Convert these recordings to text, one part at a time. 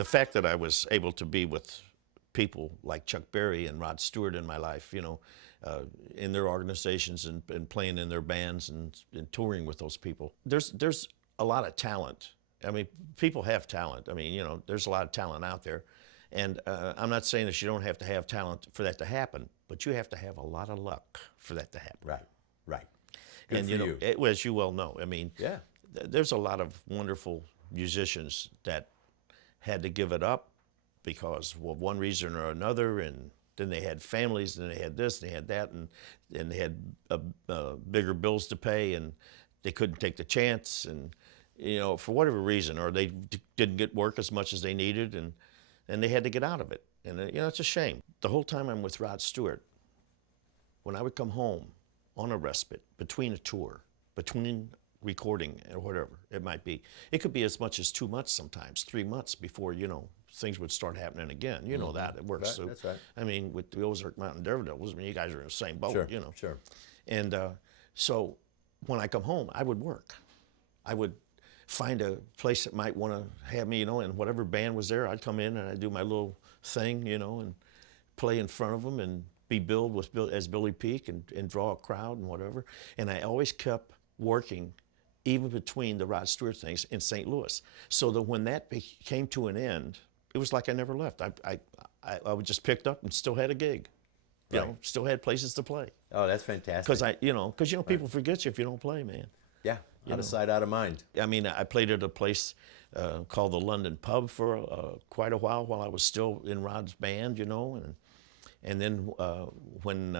the fact that I was able to be with people like Chuck Berry and Rod Stewart in my life, you know, in their organizations and playing in their bands and touring with those people. There's a lot of talent. I mean, people have talent. I mean, you know, there's a lot of talent out there. And I'm not saying that you don't have to have talent for that to happen, but you have to have a lot of luck for that to happen. Right, right. Good And for you know, as you well know, I mean, Yeah. There's a lot of wonderful musicians that had to give it up because of one reason or another, and then they had families, and they had this, and they had that, and they had bigger bills to pay, and they couldn't take the chance, and you know, for whatever reason, or they didn't get work as much as they needed, and they had to get out of it, and you know, it's a shame. The whole time I'm with Rod Stewart, when I would come home on a respite between a tour, between recording or whatever it might be, it could be as much as 2 months sometimes, 3 months before, you know, things would start happening again. You know that, it works. Right, So, that's right. I mean, with the Ozark Mountain Daredevils, I mean, you guys are in the same boat, Sure, you know. sure. And so when I come home, I would work. I would find a place that might want to have me, you know, and whatever band was there, I'd come in and I'd do my little thing, you know, and play in front of them and be billed with as Billy Peak and draw a crowd and whatever. And I always kept working even between the Rod Stewart things in St. Louis. So that when that came to an end, it was like I never left. I would just picked up and still had a gig. You know, still had places to play. Oh, that's fantastic. Because people forget you if you don't play, man. Yeah, out of sight, out of mind. I mean, I played at a place called the London Pub for quite a while I was still in Rod's band, you know, and then when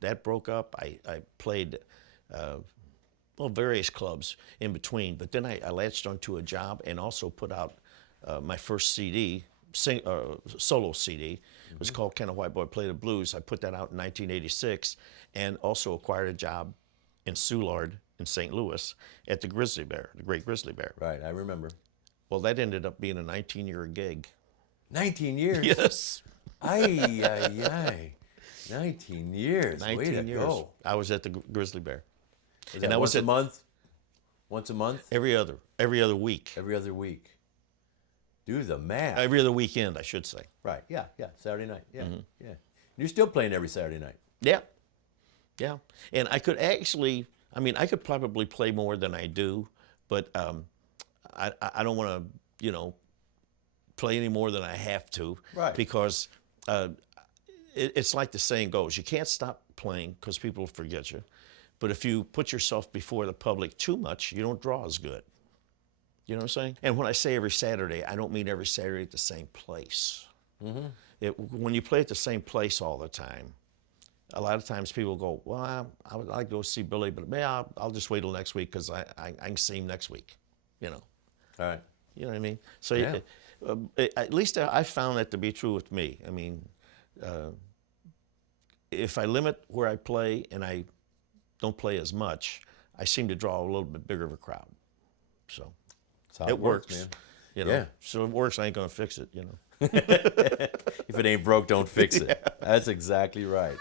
that broke up, I played various clubs in between. But then I latched onto a job and also put out my first CD, solo CD. It was called Can a White Boy Play the Blues? I put that out in 1986, and also acquired a job in Soulard in St. Louis at the Grizzly Bear, the Great Grizzly Bear. Right, I remember. Well, that ended up being a 19-year gig. 19 years? Yes. Ay, ay, ay. 19 years. 19 Way to years. go. I was at the Grizzly Bear. Was that once a month? Once a month? Every other week. Every other week. Do the math. Every other weekend, I should say. Right, yeah. Saturday night, yeah. You're still playing every Saturday night. Yeah. And I could actually, I mean, I could probably play more than I do, but I don't want to, you know, play any more than I have to. Right. Because it's like the saying goes, you can't stop playing because people forget you. But if you put yourself before the public too much, you don't draw as good. You know what I'm saying? And when I say every Saturday, I don't mean every Saturday at the same place. When you play at the same place all the time, a lot of times people go, well, I would like to go see Billy, but maybe I'll just wait till next week because I can see him next week, you know. All right. You know what I mean? So Yeah. at least I found that to be true with me. I mean, if I limit where I play and I don't play as much, I seem to draw a little bit bigger of a crowd. So That's how it works, man. you know. Yeah. So it works. I ain't gonna fix it, you know. If it ain't broke, don't fix it. That's exactly right.